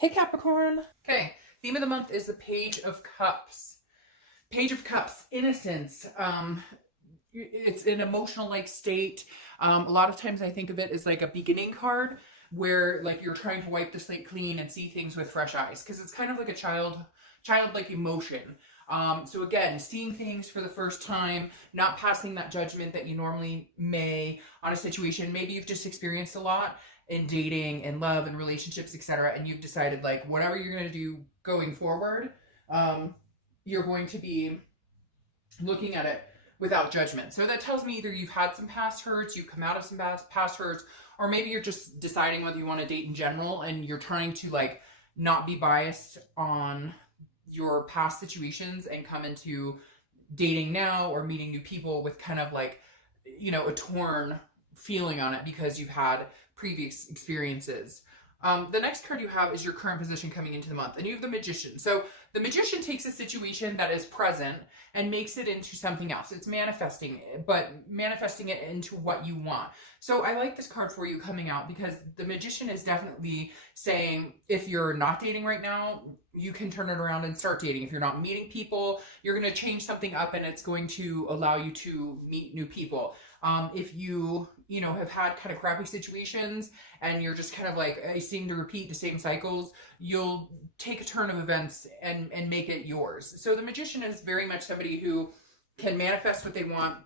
Hey Capricorn. Okay, theme of the month is the Page of Cups. Page of Cups, innocence. It's an emotional like state. A lot of times I think of it as like a beginning card where like you're trying to wipe the slate clean and see things with fresh eyes because it's kind of like a childlike emotion. So again, seeing things for the first time, not passing that judgment that you normally may on a situation. Maybe you've just experienced a lot in dating and love and relationships, etc. And you've decided like whatever you're going to do going forward, you're going to be looking at it without judgment. So that tells me either you've had some past hurts, you've come out of some past hurts, or maybe you're just deciding whether you want to date in general and you're trying to like not be biased on your past situations and come into dating now or meeting new people with kind of like, you know, a torn feeling on it because you've had previous experiences. The next card you have is your current position coming into the month, and you have the Magician. So the Magician takes a situation that is present and makes it into something else. It's manifesting it, but manifesting it into what you want. So I like this card for you coming out because the Magician is definitely saying if you're not dating right now, you can turn it around and start dating. If you're not meeting people, you're going to change something up and it's going to allow you to meet new people. If you have had kind of crappy situations and you're just kind of like, I seem to repeat the same cycles, you'll take a turn of events and make it yours. So the Magician is very much somebody who can manifest what they want,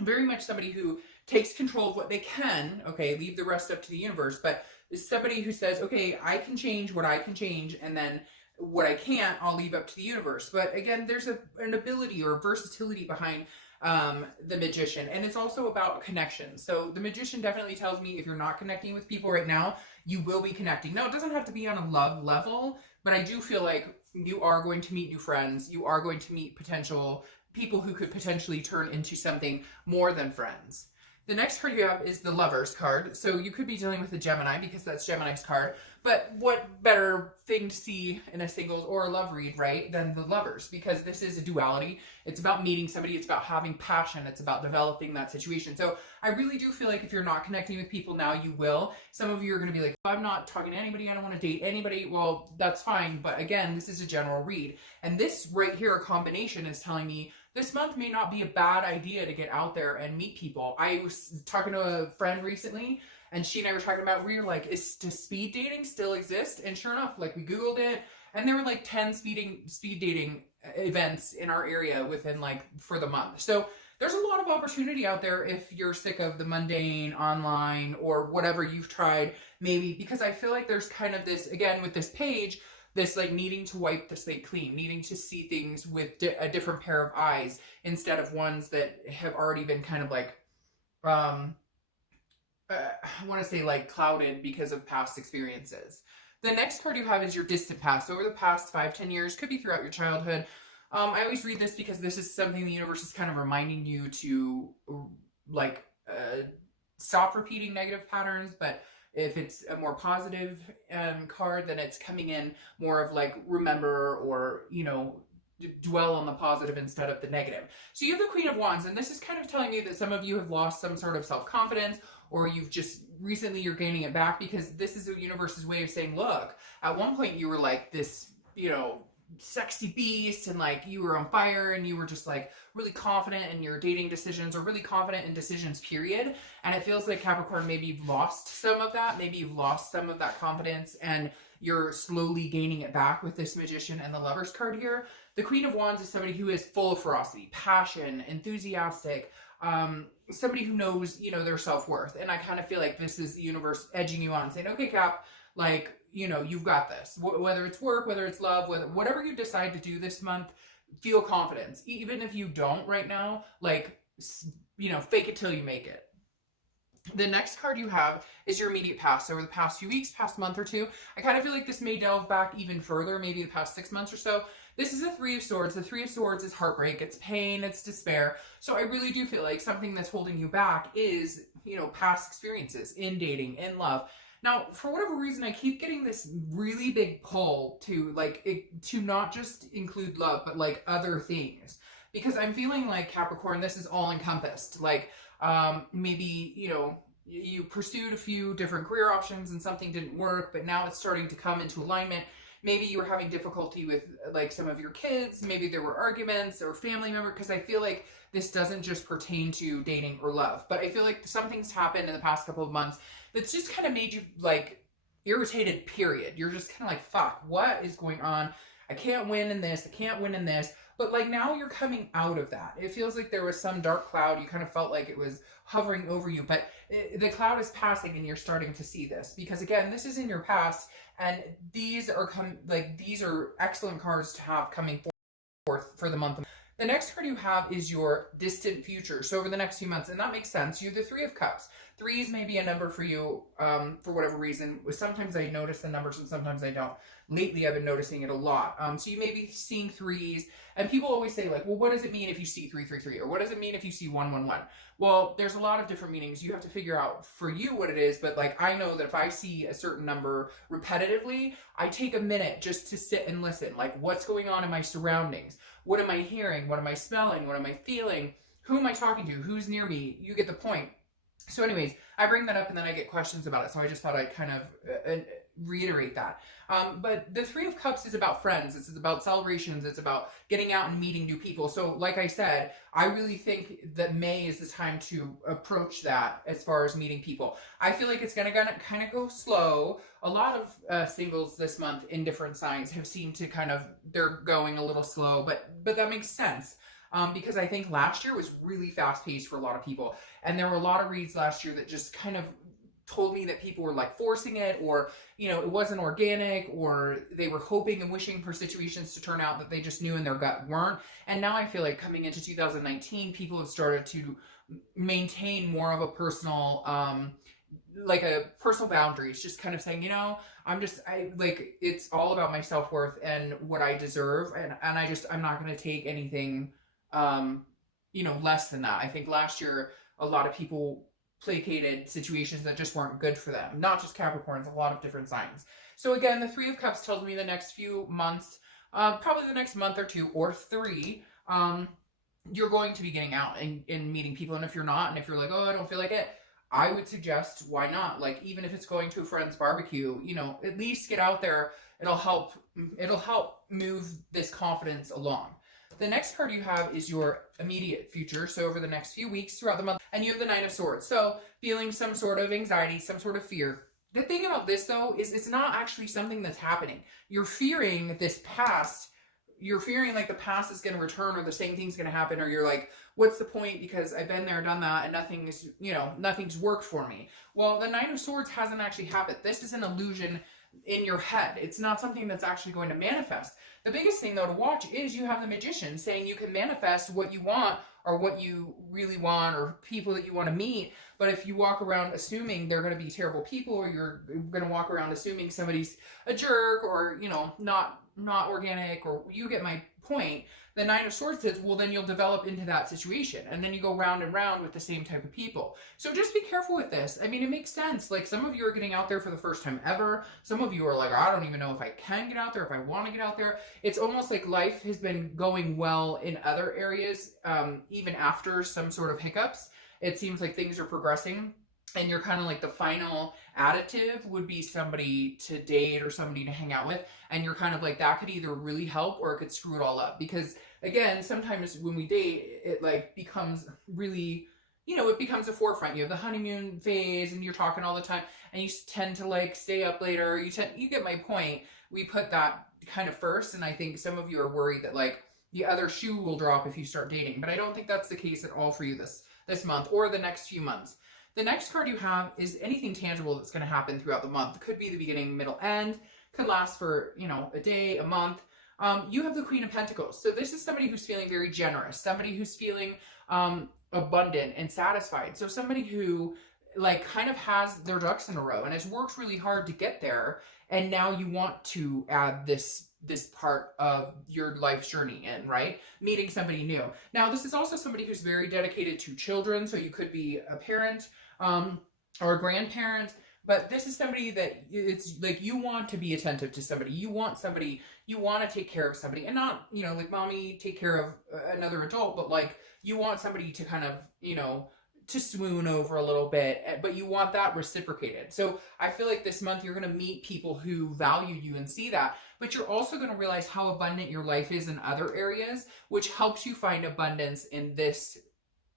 very much somebody who takes control of what they can, okay, leave the rest up to the universe, but is somebody who says, okay, I can change what I can change, and then what I can't, I'll leave up to the universe. But again, there's an ability or a versatility behind the Magician, and it's also about connection. So the Magician definitely tells me if you're not connecting with people right now, you will be connecting. Now, it doesn't have to be on a love level, but I do feel like you are going to meet new friends. You are going to meet potential people who could potentially turn into something more than friends. The next card you have is the Lovers card. So you could be dealing with a Gemini because that's Gemini's card. But what better thing to see in a singles or a love read, right, than the Lovers? Because this is a duality. It's about meeting somebody. It's about having passion. It's about developing that situation. So I really do feel like if you're not connecting with people now, you will. Some of you are going to be like, I'm not talking to anybody. I don't want to date anybody. Well, that's fine. But again, this is a general read. And this right here, a combination, is telling me this month may not be a bad idea to get out there and meet people. I was talking to a friend recently, and she and I were talking about, we were like, does speed dating still exist? And sure enough, like we Googled it, and there were like 10 speed dating events in our area within like for the month. So there's a lot of opportunity out there if you're sick of the mundane online or whatever you've tried, maybe, because I feel like there's kind of this, again, with this page, this like needing to wipe the slate clean, needing to see things with a different pair of eyes instead of ones that have already been kind of like, I want to say like clouded because of past experiences. The next card you have is your distant past. Over the past 5-10 years, could be throughout your childhood. I always read this because this is something the universe is kind of reminding you to like stop repeating negative patterns, but if it's a more positive card, then it's coming in more of like remember or, you know, dwell on the positive instead of the negative. So you have the Queen of Wands, and this is kind of telling me that some of you have lost some sort of self-confidence, or you've just recently you're gaining it back, because this is the universe's way of saying, look, at one point you were like this, you know, sexy beast, and like you were on fire and you were just like really confident in your dating decisions or really confident in decisions, period. And it feels like, Capricorn, maybe you've lost some of that. Maybe you've lost some of that confidence and you're slowly gaining it back with this Magician and the Lovers card here. The Queen of Wands is somebody who is full of ferocity, passion, enthusiastic, somebody who knows, you know, their self-worth. And I kind of feel like this is the universe edging you on, saying, okay, Cap, like, you know, you've got this. Whether it's work, whether it's love, whatever you decide to do this month, feel confidence. Even if you don't right now, like, you know, fake it till you make it. The next card you have is your immediate past. So over the past few weeks, past month or two, I kind of feel like this may delve back even further, maybe the past 6 months or so. This is the Three of Swords. The Three of Swords is heartbreak, it's pain, it's despair. So I really do feel like something that's holding you back is, you know, past experiences in dating, in love. Now, for whatever reason, I keep getting this really big pull to like to not just include love, but like other things, because I'm feeling like, Capricorn, this is all encompassed. Like maybe, you know, you pursued a few different career options and something didn't work, but now it's starting to come into alignment. Maybe you were having difficulty with like some of your kids. Maybe there were arguments or family member, because I feel like this doesn't just pertain to dating or love, but I feel like something's happened in the past couple of months that's just kind of made you like irritated, period. You're just kind of like, fuck, what is going on? I can't win in this. I can't win in this. But like now you're coming out of that. It feels like there was some dark cloud. You kind of felt like it was hovering over you, but the cloud is passing and you're starting to see this, because again, this is in your past, and these are these are excellent cards to have coming forth for the month. The next card you have is your distant future. So over the next few months, and that makes sense. You're the Three of Cups. Threes may be a number for you for whatever reason. Sometimes I notice the numbers and sometimes I don't. Lately, I've been noticing it a lot. So you may be seeing threes, and people always say like, well, what does it mean if you see 333? Or what does it mean if you see 111? Well, there's a lot of different meanings. You have to figure out for you what it is, but like I know that if I see a certain number repetitively, I take a minute just to sit and listen. Like, what's going on in my surroundings? What am I hearing? What am I smelling? What am I feeling? Who am I talking to? Who's near me? You get the point. So anyways, I bring that up and then I get questions about it. So I just thought I'd kind of reiterate that. But the Three of Cups is about friends. It's about celebrations. It's about getting out and meeting new people. So like I said, I really think that May is the time to approach that as far as meeting people. I feel like it's going to kind of go slow. A lot of singles this month in different signs have seemed to they're going a little slow, but that makes sense. Because I think last year was really fast paced for a lot of people. And there were a lot of reads last year that just kind of told me that people were like forcing it, or, you know, it wasn't organic, or they were hoping and wishing for situations to turn out that they just knew in their gut weren't. And now I feel like coming into 2019, people have started to maintain more of a personal, like a personal boundaries, just kind of saying, you know, it's all about my self-worth and what I deserve. And I'm not going to take anything, less than that. I think last year, a lot of people placated situations that just weren't good for them. Not just Capricorns, a lot of different signs. So again, the Three of Cups tells me the next few months, probably the next month or two or three, you're going to be getting out and meeting people. And if you're not, and if you're like, oh, I don't feel like it, I would suggest, why not? Like, even if it's going to a friend's barbecue, you know, at least get out there. It'll help move this confidence along. The next card you have is your immediate future. So over the next few weeks throughout the month, and you have the Nine of Swords. So feeling some sort of anxiety, some sort of fear. The thing about this though, is it's not actually something that's happening. You're fearing this past. You're fearing like the past is going to return, or the same thing's going to happen, or you're like, what's the point? Because I've been there, done that, and nothing's worked for me. Well, the Nine of Swords hasn't actually happened. This is an illusion in your head. It's not something that's actually going to manifest. The biggest thing though to watch is you have the Magician saying you can manifest what you want, or what you really want, or people that you want to meet. But if you walk around assuming they're going to be terrible people, or you're going to walk around assuming somebody's a jerk, or, you know, not organic, or you get my point, the Nine of Swords says, well, then you'll develop into that situation. And then you go round and round with the same type of people. So just be careful with this. I mean, it makes sense. Like, some of you are getting out there for the first time ever. Some of you are like, I don't even know if I can get out there, if I want to get out there. It's almost like life has been going well in other areas, even after some sort of hiccups. It seems like things are progressing. And you're kind of like, the final additive would be somebody to date or somebody to hang out with. And you're kind of like, that could either really help or it could screw it all up. Because again, sometimes when we date, it like becomes really, you know, it becomes a forefront. You have the honeymoon phase and you're talking all the time, and you tend to like stay up later. You get my point. We put that kind of first. And I think some of you are worried that like the other shoe will drop if you start dating. But I don't think that's the case at all for you this month or the next few months. The next card you have is anything tangible that's going to happen throughout the month. It could be the beginning, middle, end. Could last for, you know, a day, a month. You have the Queen of Pentacles. So this is somebody who's feeling very generous. Somebody who's feeling abundant and satisfied. So somebody who like kind of has their ducks in a row and has worked really hard to get there. And now you want to add this part of your life's journey in, right? Meeting somebody new. Now, this is also somebody who's very dedicated to children. So you could be a parent, or a grandparent, but this is somebody that it's like, you want to be attentive to somebody. You want to take care of somebody, and not, you know, like mommy take care of another adult, but like you want somebody to kind of, you know, to swoon over a little bit, but you want that reciprocated. So I feel like this month you're going to meet people who value you and see that, but you're also going to realize how abundant your life is in other areas, which helps you find abundance in this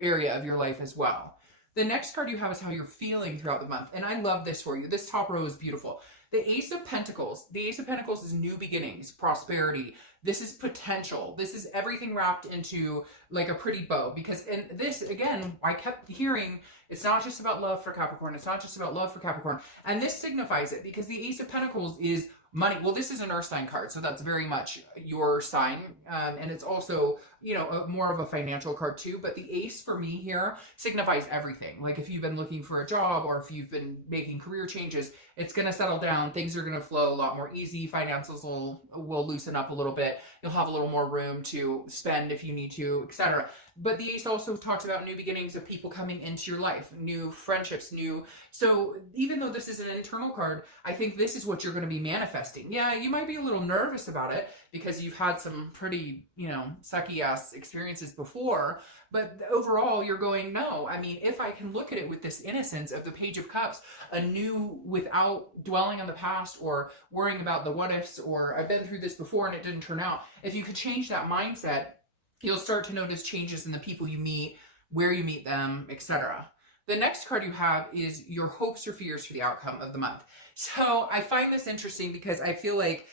area of your life as well. The next card you have is how you're feeling throughout the month. And I love this for you. This top row is beautiful. The Ace of Pentacles. The Ace of Pentacles is new beginnings, prosperity. This is potential. This is everything wrapped into like a pretty bow. Because, and this, again, I kept hearing, it's not just about love for Capricorn. It's not just about love for Capricorn. And this signifies it because the Ace of Pentacles is money. Well, this is an earth sign card, so that's very much your sign. And it's also, you know, more of a financial card too. But the ace for me here signifies everything. Like if you've been looking for a job or if you've been making career changes, it's going to settle down. Things are going to flow a lot more easy. Finances will loosen up a little bit. You'll have a little more room to spend if you need to, etc. But the ace also talks about new beginnings of people coming into your life, new friendships, new. So even though this is an internal card, I think this is what you're going to be manifesting. Yeah, you might be a little nervous about it because you've had some pretty, you know, sucky ass experiences before. But overall, you're going, no, I mean, if I can look at it with this innocence of the Page of Cups, anew without dwelling on the past or worrying about the what ifs or I've been through this before and it didn't turn out. If you could change that mindset, you'll start to notice changes in the people you meet, where you meet them, etc. The next card you have is your hopes or fears for the outcome of the month. So I find this interesting because I feel like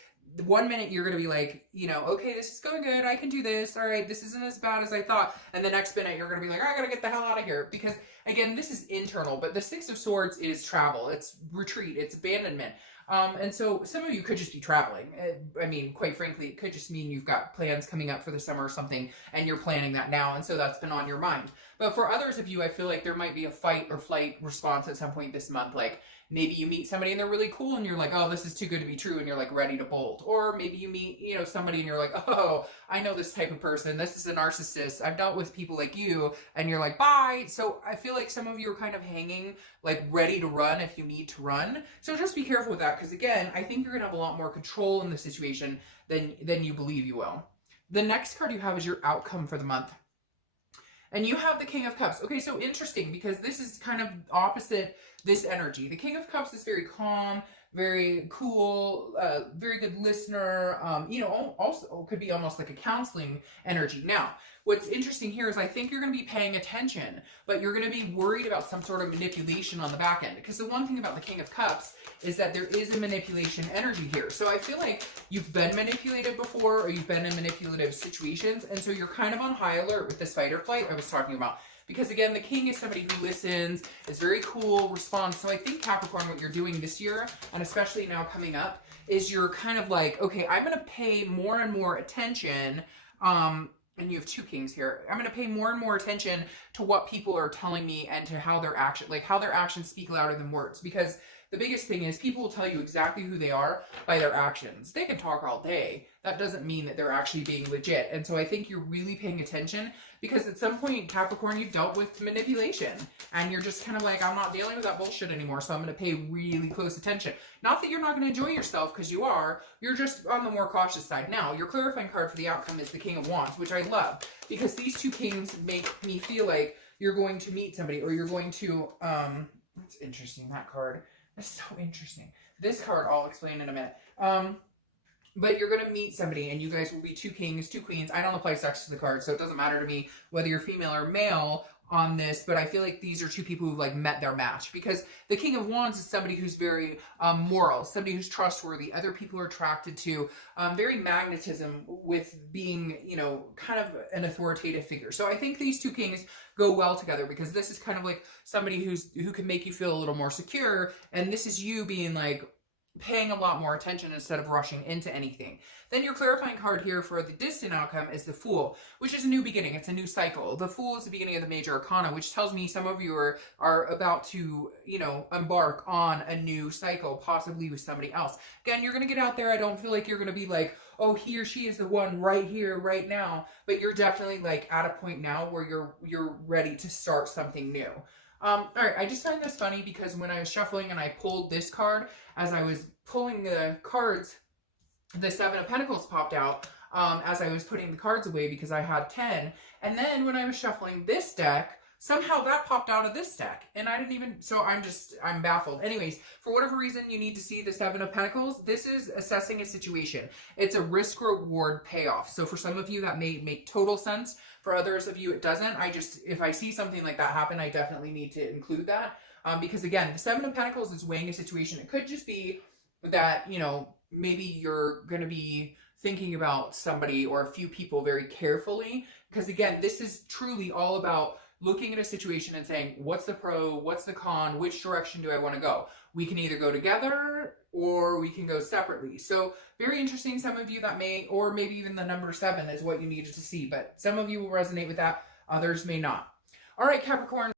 one minute you're going to be like, you know, okay, this is going good. I can do this. All right, this isn't as bad as I thought. And the next minute you're going to be like, I got to get the hell out of here. Because again, this is internal, but the Six of Swords is travel. It's retreat. It's abandonment. And so some of you could just be traveling. I mean, quite frankly, it could just mean you've got plans coming up for the summer or something, and you're planning that now, and so that's been on your mind. But for others of you, I feel like there might be a fight or flight response at some point this month. Like maybe you meet somebody and they're really cool, and you're like, oh, this is too good to be true, and you're like ready to bolt. Or maybe you meet, you know, somebody and you're like, oh, I know this type of person. This is a narcissist. I've dealt with people like you, and you're like, bye. So I feel like some of you are kind of hanging, like ready to run if you need to run. So just be careful with that, because again, I think you're gonna have a lot more control in the situation than you believe you will. The next card you have is your outcome for the month. And you have the King of Cups. Okay, so interesting because this is kind of opposite this energy. The King of Cups is very calm, very cool, very good listener. You know, also could be almost like a counseling energy. Now, what's interesting here is I think you're going to be paying attention, but you're going to be worried about some sort of manipulation on the back end. Because the one thing about the King of Cups is that there is a manipulation energy here. So I feel like you've been manipulated before or you've been in manipulative situations. And so you're kind of on high alert with this fight or flight I was talking about. Because again, the king is somebody who listens, is very cool, responds. So I think Capricorn, what you're doing this year, and especially now coming up, is you're kind of like, okay, I'm going to pay more and more attention. And you have two kings here. I'm going to pay more and more attention to what people are telling me and to how their action, like how their actions speak louder than words. Because the biggest thing is people will tell you exactly who they are by their actions. They can talk all day. That doesn't mean that they're actually being legit. And so I think you're really paying attention because at some point, Capricorn, you've dealt with manipulation and you're just kind of like, I'm not dealing with that bullshit anymore. So I'm going to pay really close attention. Not that you're not going to enjoy yourself because you are. You're just on the more cautious side. Now, your clarifying card for the outcome is the King of Wands, which I love because these two kings make me feel like you're going to meet somebody or you're going to, that's interesting, that card. That's so interesting. This card I'll explain in a minute. But you're going to meet somebody and you guys will be two kings, two queens. I don't apply sex to the card, so it doesn't matter to me whether you're female or male on this, but I feel like these are two people who've like met their match because the King of Wands is somebody who's very moral, somebody who's trustworthy. Other people are attracted to very magnetism with being, you know, kind of an authoritative figure. So I think these two kings go well together because this is kind of like somebody who can make you feel a little more secure, and this is you being like paying a lot more attention instead of rushing into anything. Then your clarifying card here for the distant outcome is the Fool, which is a new beginning. It's a new cycle. The Fool is the beginning of the major arcana, which tells me some of you are about to, you know, embark on a new cycle, possibly with somebody else. Again, you're going to get out there. I don't feel like you're going to be like, oh, he or she is the one right here, right now. But you're definitely like at a point now where you're ready to start something new. All right, I just find this funny because when I was shuffling and I pulled this card, as I was pulling the cards, the Seven of Pentacles popped out as I was putting the cards away because I had 10. And then when I was shuffling this deck, Somehow that popped out of this deck, and I didn't even, so I'm baffled. Anyways, for whatever reason, you need to see the Seven of Pentacles. This is assessing a situation. It's a risk-reward payoff. So for some of you, that may make total sense. For others of you, it doesn't. If I see something like that happen, I definitely need to include that. Because again, the Seven of Pentacles is weighing a situation. It could just be that, you know, maybe you're going to be thinking about somebody or a few people very carefully. Because again, this is truly all about looking at a situation and saying, what's the pro, what's the con, which direction do I want to go? We can either go together or we can go separately. So very interesting. Some of you that may, or maybe even the number 7 is what you needed to see, but some of you will resonate with that. Others may not. All right, Capricorn.